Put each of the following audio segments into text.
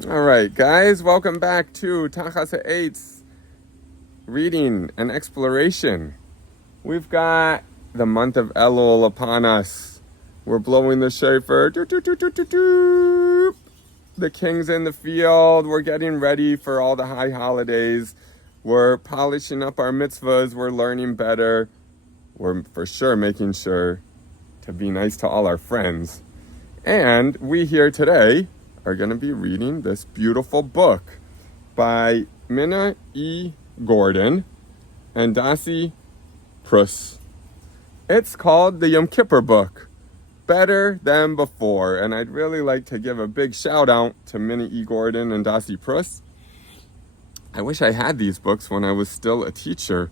All right, guys, welcome back to Tachas Ha'etz reading and exploration. We've got the month of Elul upon us. We're blowing the shofar. The king's in the field. We're getting ready for all the high holidays. We're polishing up our mitzvahs. We're learning better. We're for sure making sure to be nice to all our friends. And we here today are going to be reading this beautiful book by Minna E. Gordon and Dasi Prus. It's called the Yom Kippur book, Better Than Before. And I'd really like to give a big shout out to Minna E. Gordon and Dasi Prus. I wish I had these books when I was still a teacher.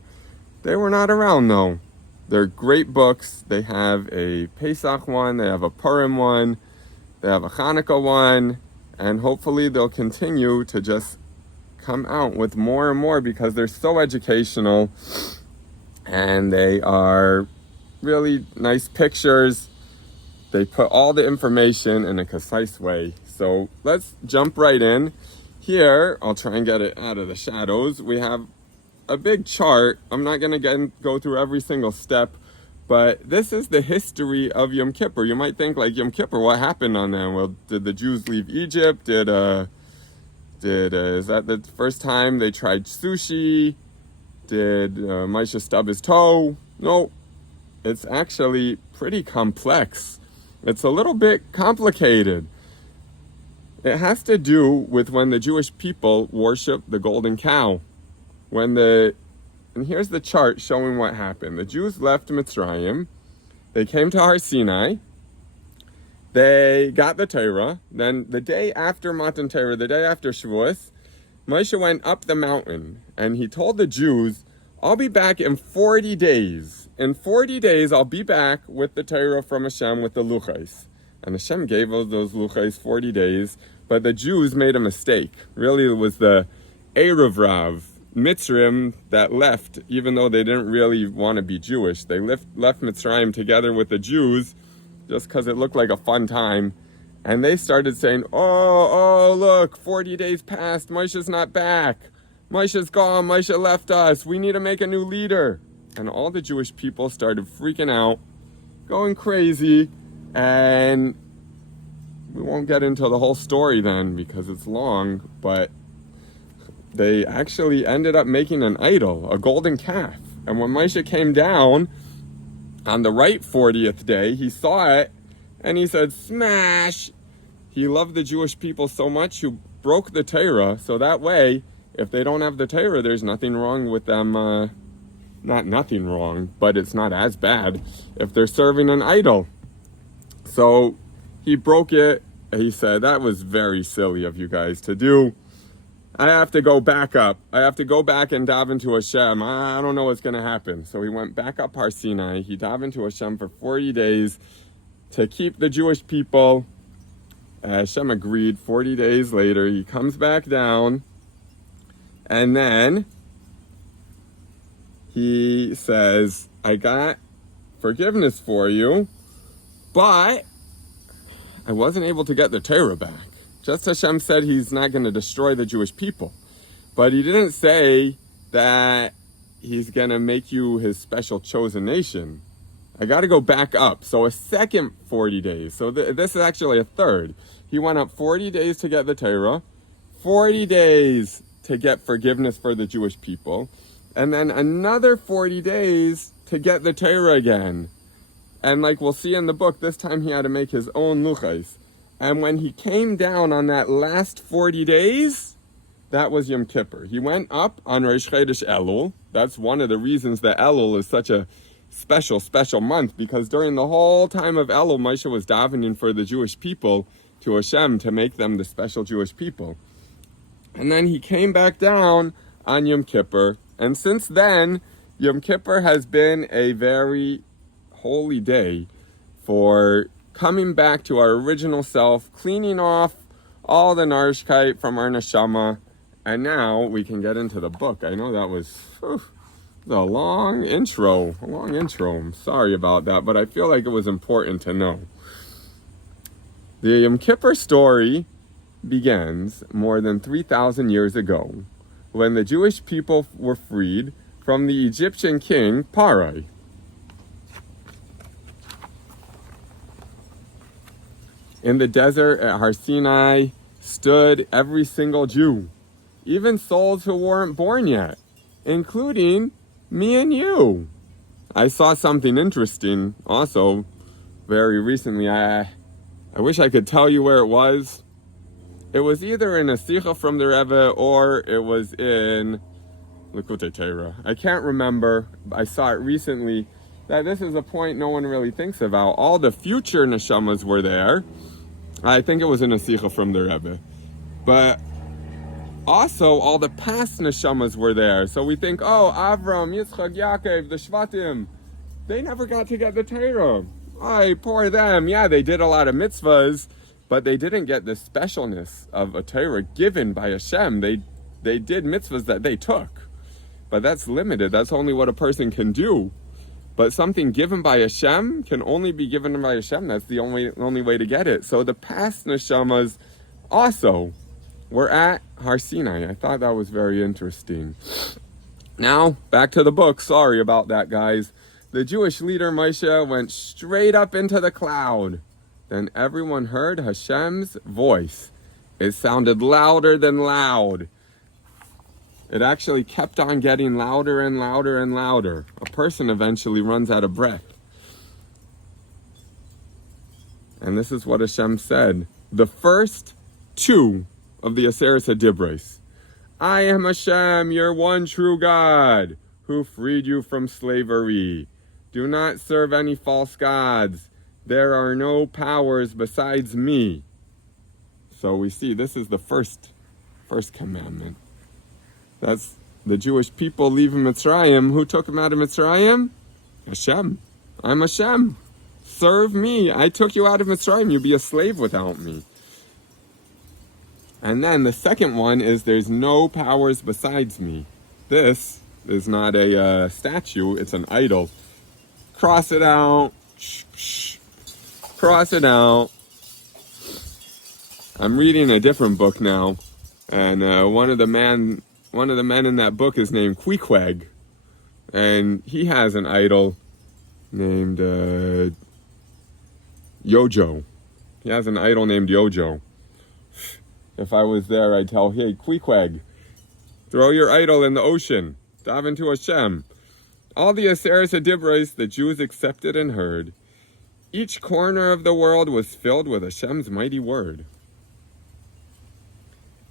They were not around though. They're great books. They have a Pesach one, they have a Purim one, they have a Hanukkah one, and hopefully they'll continue to just come out with more and more because they're so educational and they are really nice pictures. They put all the information in a concise way. So let's jump right in. Here, I'll try and get it out of the shadows. We have a big chart. I'm not going to go through every single step, but this is the history of Yom Kippur. You might think, like, Yom Kippur, what happened on that? Well, did the Jews leave Egypt? Is that the first time they tried sushi? Did Moshe stub his toe? No, it's actually pretty complex. It's a little bit complicated. It has to do with when the Jewish people worship the golden cow. And here's the chart showing what happened. The Jews left Mitzrayim. They came to Har Sinai. They got the Torah. Then the day after Matan Torah, the day after Shavuos, Moshe went up the mountain and he told the Jews, I'll be back in 40 days. In 40 days, I'll be back with the Torah from Hashem, with the Luchais. And Hashem gave us those Luchais 40 days, but the Jews made a mistake. Really, it was the Erev Rav, Mitzrayim, that left, even though they didn't really want to be Jewish. They left Mitzrayim together with the Jews just because it looked like a fun time. And they started saying, oh, look, 40 days passed, Moshe's not back. Moshe's gone, Moshe left us, we need to make a new leader. And all the Jewish people started freaking out, going crazy, and we won't get into the whole story then because it's long, but they actually ended up making an idol, a golden calf. And when Moshe came down on the right 40th day, he saw it and he said, smash! He loved the Jewish people so much, he broke the Torah, so that way, if they don't have the Torah, there's nothing wrong with them, not nothing wrong, but it's not as bad if they're serving an idol. So he broke it. He said, that was very silly of you guys to do. I have to go back up. I have to go back and daven to Hashem. I don't know what's going to happen. So he went back up Har Sinai. He davened to Hashem for 40 days to keep the Jewish people. Hashem agreed. 40 days later, he comes back down. And then he says, I got forgiveness for you, but I wasn't able to get the Torah back. Just Hashem said he's not going to destroy the Jewish people. But he didn't say that he's going to make you his special chosen nation. I got to go back up. So a second 40 days. So this is actually a third. He went up 40 days to get the Torah, 40 days to get forgiveness for the Jewish people, and then another 40 days to get the Torah again. And like we'll see in the book, this time he had to make his own luchais. And when he came down on that last 40 days, that was Yom Kippur. He went up on Rosh Chodesh Elul. That's one of the reasons that Elul is such a special month, because during the whole time of Elul, Moshe was davening for the Jewish people to Hashem to make them the special Jewish people. And then he came back down on Yom Kippur. And since then, Yom Kippur has been a very holy day for coming back to our original self, cleaning off all the narishkeit from our neshama, and now we can get into the book. I know that was a long intro. I'm sorry about that, but I feel like it was important to know. The Yom Kippur story begins more than 3,000 years ago, when the Jewish people were freed from the Egyptian king Paro. In the desert at Har Sinai stood every single Jew, even souls who weren't born yet, including me and you. I saw something interesting also very recently. I wish I could tell you where it was. It was either in a Sikha from the Rebbe or it was in Likutei Torah. I can't remember. I saw it recently. That this is a point no one really thinks about. All the future neshamas were there. I think it was in a Sikha from the Rebbe. But also all the past neshamas were there. So we think, oh, Avram, Yitzchak, Yaakov, the Shvatim, they never got to get the Torah. Ay, poor them. Yeah, they did a lot of mitzvahs, but they didn't get the specialness of a Torah given by Hashem. They did mitzvahs that they took. But that's limited. That's only what a person can do. But something given by Hashem can only be given by Hashem. That's the only way to get it. So the past neshamas also were at Har Sinai. I thought that was very interesting. Now, back to the book. Sorry about that, guys. The Jewish leader Moshe went straight up into the cloud. Then everyone heard Hashem's voice. It sounded louder than loud. It actually kept on getting louder and louder and louder. A person eventually runs out of breath. And this is what Hashem said. The first two of the Aseret HaDibros. I am Hashem, your one true God, who freed you from slavery. Do not serve any false gods. There are no powers besides me. So we see this is the first commandment. That's the Jewish people leaving Mitzrayim. Who took them out of Mitzrayim? Hashem. I'm Hashem. Serve me. I took you out of Mitzrayim. You'd be a slave without me. And then the second one is there's no powers besides me. This is not a statue. It's an idol. Cross it out. Cross it out. I'm reading a different book now. And one of the men in that book is named Queequeg, and he has an idol named Yojo. He has an idol named Yojo. If I was there, I'd tell, hey, Queequeg, throw your idol in the ocean. Daven to Hashem. All the Aseret HaDibros the Jews accepted and heard. Each corner of the world was filled with Hashem's mighty word.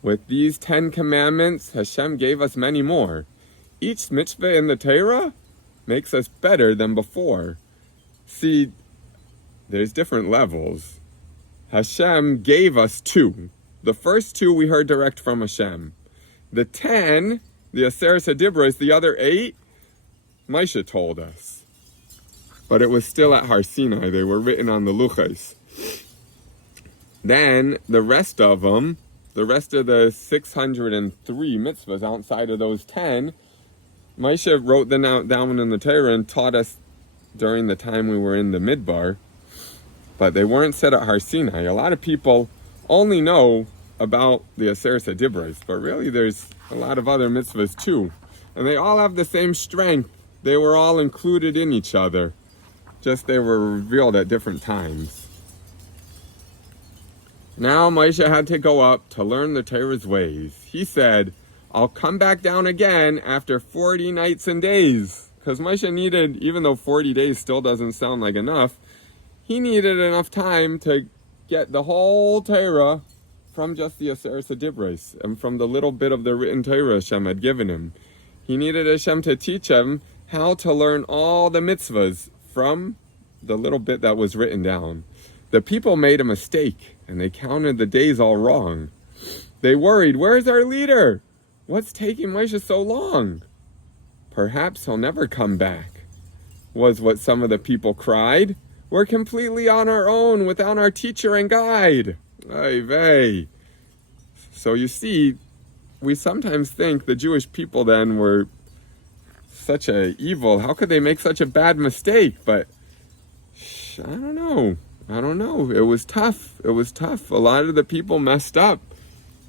With these 10 commandments, Hashem gave us many more. Each mitzvah in the Torah makes us better than before. See, there's different levels. Hashem gave us 2. The first 2 we heard direct from Hashem. The 10, the Aseret HaDibros, the other 8, Moshe told us. But it was still at Har Sinai. They were written on the luchos. Then, the rest of them, the rest of the 603 mitzvahs outside of those 10, Moshe wrote them down in the Torah and taught us during the time we were in the Midbar. But they weren't said at Har Sinai. A lot of people only know about the Aseret HaDibros, but really there's a lot of other mitzvahs too. And they all have the same strength. They were all included in each other. Just they were revealed at different times. Now Moshe had to go up to learn the Torah's ways. He said, I'll come back down again after 40 nights and days. Because Moshe needed, even though 40 days still doesn't sound like enough, he needed enough time to get the whole Torah from just the Aseret HaDibros and from the little bit of the written Torah Hashem had given him. He needed Hashem to teach him how to learn all the mitzvahs from the little bit that was written down. The people made a mistake and they counted the days all wrong. They worried, where's our leader? What's taking Moshe so long? Perhaps he'll never come back, was what some of the people cried. We're completely on our own without our teacher and guide. Ay vey. So you see, we sometimes think the Jewish people then were such a evil. How could they make such a bad mistake? But I don't know. It was tough. A lot of the people messed up.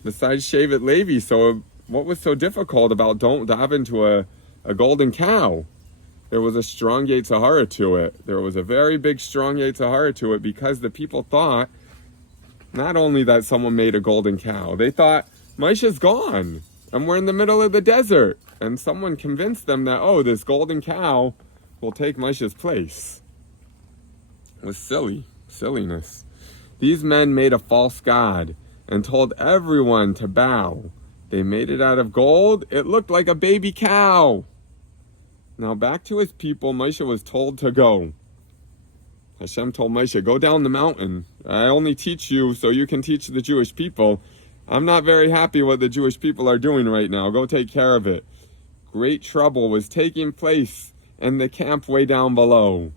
besides Shevet Levi. So what was so difficult about don't daven to a golden cow? There was a strong Yetzer Hara to it. There was a very big, strong Yetzer Hara to it, because the people thought not only that someone made a golden cow, they thought Moshe's gone and we're in the middle of the desert. And someone convinced them that, oh, this golden cow will take Moshe's place. It was silliness. These men made a false god and told everyone to bow. They made it out of gold. It looked like a baby cow. Now back to his people, Moshe was told to go. Hashem told Moshe, go down the mountain. I only teach you so you can teach the Jewish people. I'm not very happy what the Jewish people are doing right now. Go take care of it. Great trouble was taking place in the camp way down below.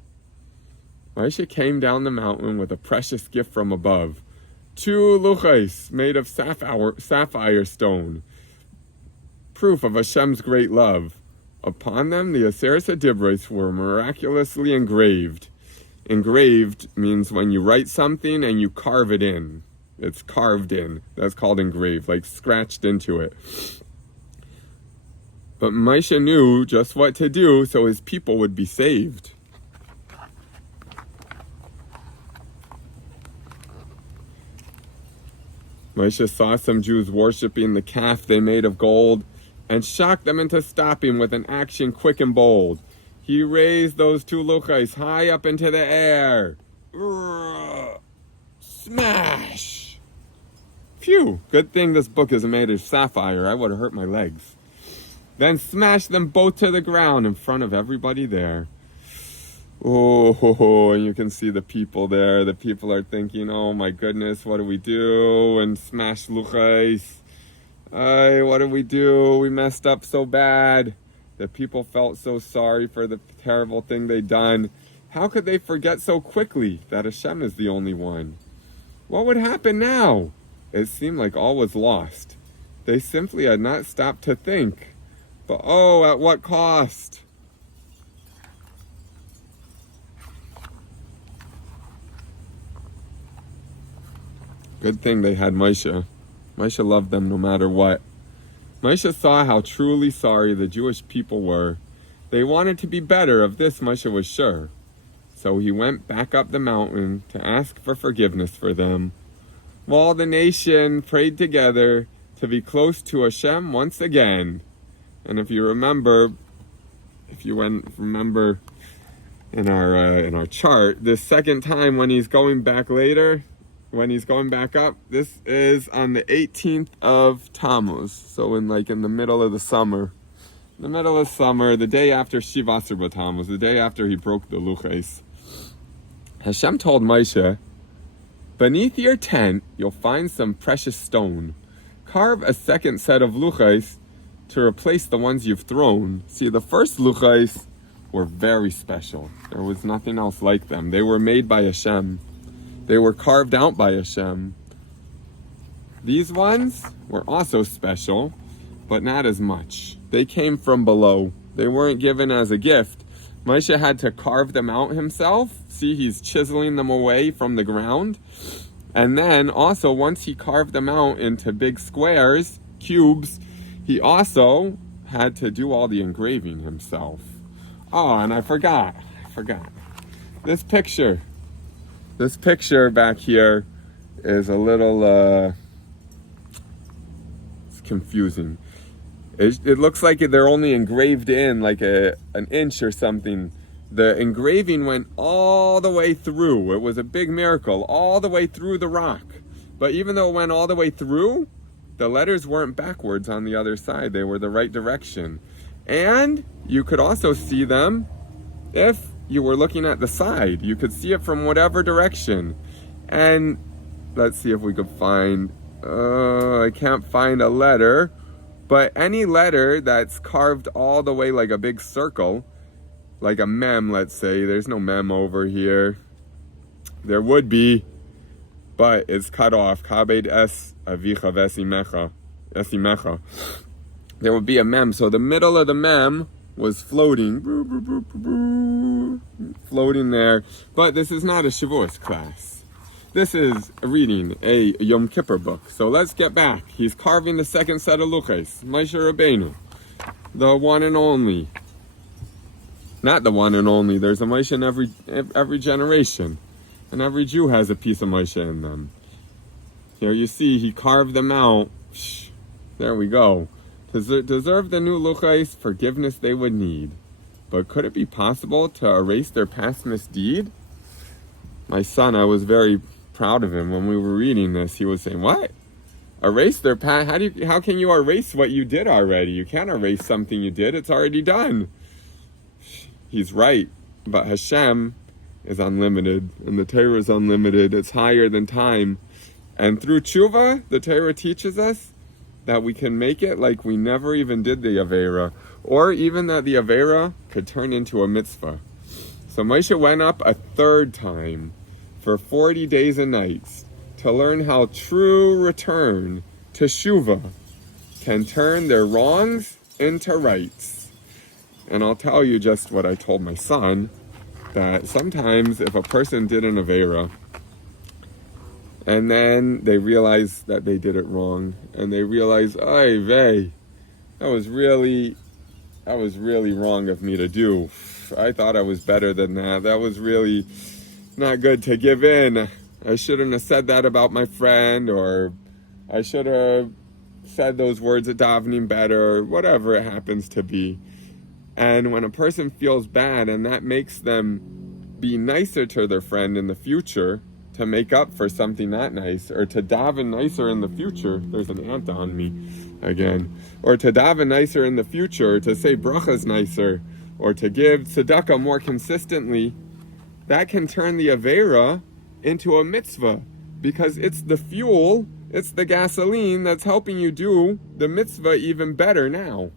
Moshe came down the mountain with a precious gift from above. 2 luchos made of sapphire stone. Proof of Hashem's great love. Upon them, the Aseret HaDibros were miraculously engraved. Engraved means when you write something and you carve it in. It's carved in. That's called engraved, like scratched into it. But Moshe knew just what to do so his people would be saved. Moshe saw some Jews worshiping the calf they made of gold and shocked them into stopping with an action quick and bold. He raised those 2 luchos high up into the air. Smash! Phew, good thing this book is made of sapphire. I would have hurt my legs. Then smashed them both to the ground in front of everybody there. Oh, and you can see the people there. The people are thinking, oh my goodness, what do we do? And smash luchos. Ay, what did we do? We messed up so bad. The people felt so sorry for the terrible thing they'd done. How could they forget so quickly that Hashem is the only one? What would happen now? It seemed like all was lost. They simply had not stopped to think. But oh, at what cost? Good thing they had Moshe. Moshe loved them no matter what. Moshe saw how truly sorry the Jewish people were. They wanted to be better, of this Moshe was sure. So he went back up the mountain to ask for forgiveness for them. While the nation prayed together to be close to Hashem once again. And if you remember in our chart, this second time when he's going back later, when he's going back up, this is on the 18th of Tammuz. So in the middle of the summer. The day after Shiva Asar B'Tammuz, the day after he broke the luchos. Hashem told Moshe, beneath your tent, you'll find some precious stone. Carve a second set of luchos to replace the ones you've thrown. See, the first luchos were very special. There was nothing else like them. They were made by Hashem. They were carved out by Hashem. These ones were also special, but not as much. They came from below. They weren't given as a gift. Moshe had to carve them out himself. See, he's chiseling them away from the ground. And then also, once he carved them out into big squares, cubes, he also had to do all the engraving himself. Oh, and I forgot. This picture back here is a little it's confusing. It looks like they're only engraved in like an inch or something. The engraving went all the way through. It was a big miracle, all the way through the rock. But even though it went all the way through, the letters weren't backwards on the other side. They were the right direction. And you could also see them if you were looking at the side. You could see it from whatever direction. And let's see if we could find, I can't find a letter, but any letter that's carved all the way like a big circle, like a mem, let's say. There's no mem over here. There would be, but it's cut off. Kabed es avicha esimecha. There would be a mem. So the middle of the mem was floating there. But this is not a Shavuos class. This is reading a Yom Kippur book. So let's get back. He's carving the second set of luchos. Moshe Rabbeinu, the one and only. Not the one and only. There's a Moshe in every generation. And every Jew has a piece of Moshe in them. Here you see, he carved them out. There we go. To deserve the new luchos, forgiveness they would need. But could it be possible to erase their past misdeed? My son, I was very proud of him when we were reading this. He was saying, what? Erase their past? How can you erase what you did already? You can't erase something you did. It's already done. He's right. But Hashem is unlimited, and the Torah is unlimited. It's higher than time. And through tshuva, the Torah teaches us that we can make it like we never even did the Aveira, or even that the Aveira could turn into a mitzvah. So Moshe went up a third time for 40 days and nights to learn how true return to Shuvah can turn their wrongs into rights. And I'll tell you just what I told my son, that sometimes if a person did an Aveira, and then they realize that they did it wrong, and they realize, ay vey, that was really wrong of me to do. I thought I was better than that. That was really not good to give in. I shouldn't have said that about my friend, or I should have said those words at davening better, whatever it happens to be. And when a person feels bad and that makes them be nicer to their friend in the future, to make up for something not nice, or to daven nicer in the future. There's an ant on me again. Or to daven nicer in the future, or to say brachas nicer, or to give tzedakah more consistently. That can turn the Aveira into a mitzvah, because it's the fuel, it's the gasoline that's helping you do the mitzvah even better now.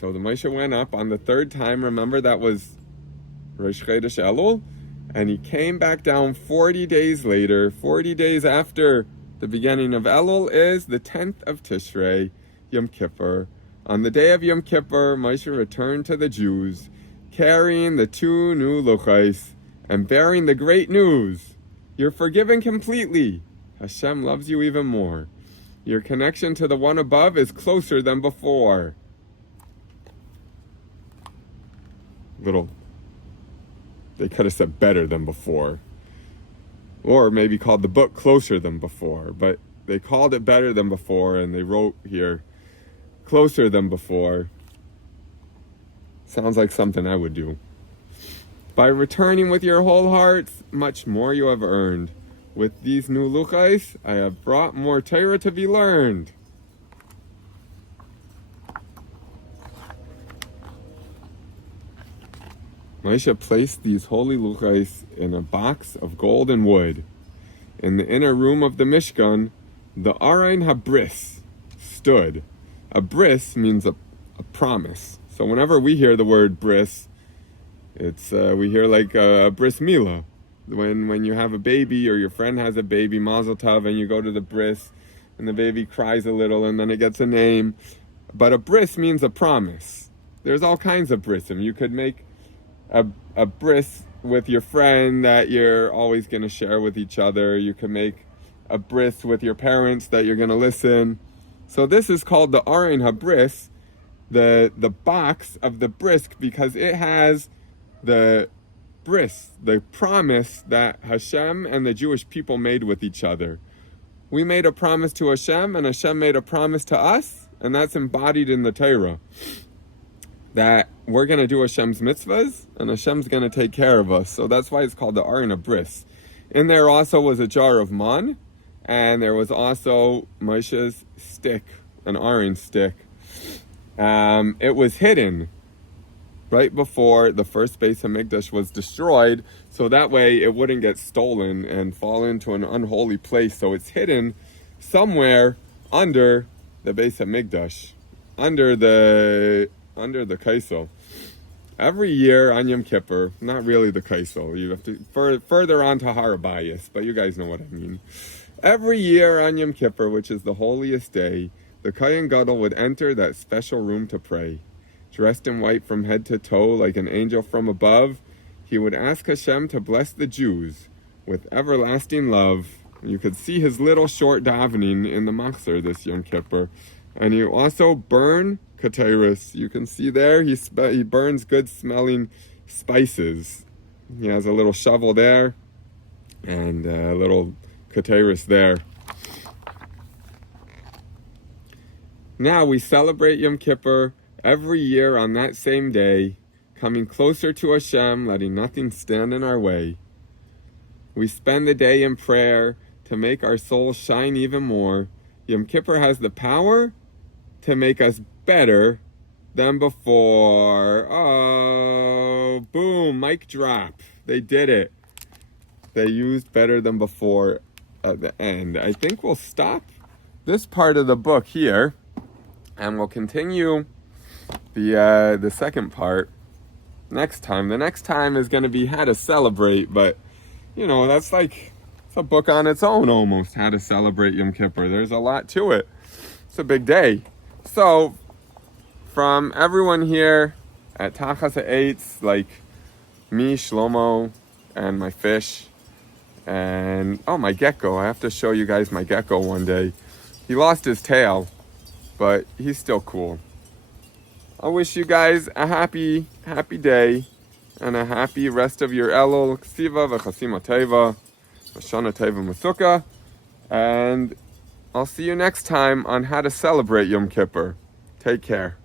So the Moshe went up on the third time. Remember, that was Rosh Chodesh Elul. And he came back down 40 days later. 40 days after the beginning of Elul is the 10th of Tishrei, Yom Kippur. On the day of Yom Kippur, Moshe returned to the Jews, carrying the two new luchos and bearing the great news. You're forgiven completely. Hashem loves you even more. Your connection to the one above is closer than before. They could have said better than before. Or maybe called the book Closer Than Before. But they called it better than before, and they wrote here, closer than before. Sounds like something I would do. By returning with your whole hearts, much more you have earned. With these new luchos, I have brought more Torah to be learned. Moshe placed these holy luchos in a box of gold and wood. In the inner room of the Mishkan, the Aron HaBris stood. A bris means a promise. So whenever we hear the word bris, it's we hear like a bris milah. When you have a baby, or your friend has a baby, mazel tov, and you go to the bris, and the baby cries a little, and then it gets a name. But a bris means a promise. There's all kinds of brisim. You could make a bris with your friend that you're always going to share with each other. You can make a bris with your parents that you're going to listen. So this is called the Aron HaBris, the box of the bris, because it has the bris, the promise that Hashem and the Jewish people made with each other. We made a promise to Hashem, and Hashem made a promise to us, and that's embodied in the Torah. That we're going to do Hashem's mitzvahs, and Hashem's going to take care of us. So that's why it's called the Aron HaBris. In there also was a jar of man, and there was also Moshe's stick, an Aron stick. It was hidden right before the first Beis HaMikdash was destroyed, so that way it wouldn't get stolen and fall into an unholy place. So it's hidden somewhere under the Beis HaMikdash, under the Kaisel. Every year on Yom Kippur, not really the Kaisel, you have to further on to Har Habayis, but you guys know what I mean. Every year on Yom Kippur, which is the holiest day, the Kohen Gadol would enter that special room to pray. Dressed in white from head to toe like an angel from above, he would ask Hashem to bless the Jews with everlasting love. You could see his little short davening in the Machzor this Yom Kippur. And he also burn keteris. You can see there, he burns good smelling spices. He has a little shovel there and a little keteris there. Now we celebrate Yom Kippur every year on that same day, coming closer to Hashem, letting nothing stand in our way. We spend the day in prayer to make our souls shine even more. Yom Kippur has the power to make us better than before. Oh, boom, mic drop. They did it. They used better than before at the end. I think we'll stop this part of the book here, and we'll continue the second part next time. The next time is going to be how to celebrate, but you know, that's like, it's a book on its own almost, how to celebrate Yom Kippur. There's a lot to it. It's a big day. So, from everyone here at Tachas Ha'etz, like me, Shlomo, and my fish, and oh, my gecko. I have to show you guys my gecko one day. He lost his tail, but he's still cool. I wish you guys a happy day and a happy rest of your Elul, Ksiva, V'chasima Teva, V'shana Teva Masuka, and I'll see you next time on how to celebrate Yom Kippur. Take care.